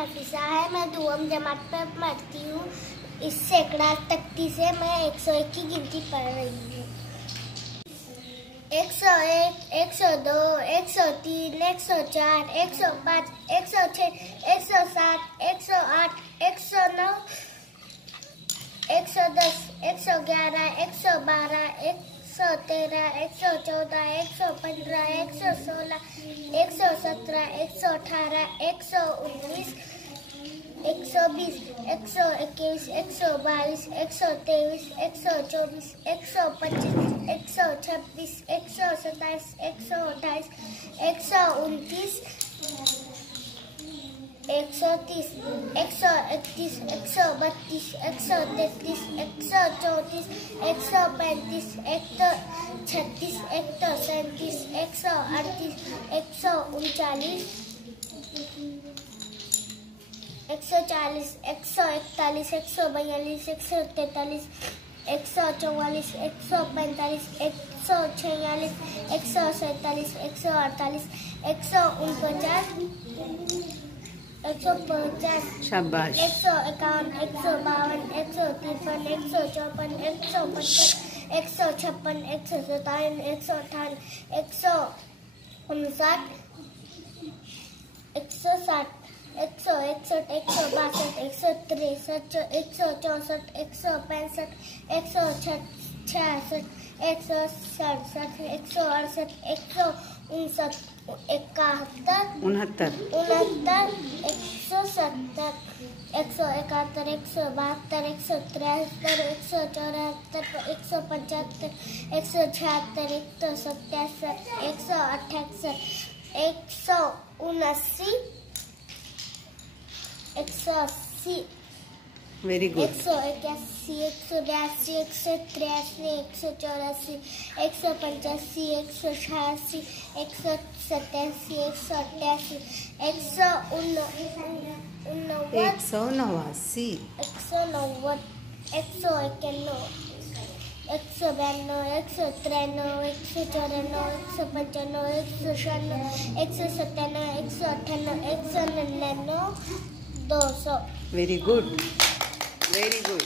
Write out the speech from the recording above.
नफीसा है। मैं दुआम जमात पर पढ़ती हूँ। इस सैकड़ा तख्ती से मैं 101 की गिनती पढ़ रही हूँ। 101, 102, 103, 104, 105, 106, 107, 108, 109, 110, 111, 112, 113, 114, 115, 116, 117, 118, 119, 120, 121, 122, 123, 124, 125, 126, 127, 128, 129, 130, 131, 132, 133, 134, 135, 136, 137, 138, 139, 140, 141, 142, 143, 144, 145, 146, 147, 148, 149, शाबाश। 151, 152, 153, 154, 155, 156, 157, 158, 159, 160, 161, 162, 163, 164, 165, 166, 167, 168, 169, 171, 170, 171, 172, 173, 174, 175, 176, 177, 178, 179, 180, very good. 181, 182, 183, 184, 185, 186, 187, 188, 189, 189, 191, 192, 193, 194, 195, 196, 197, 198, 199, 200। Very good, very good.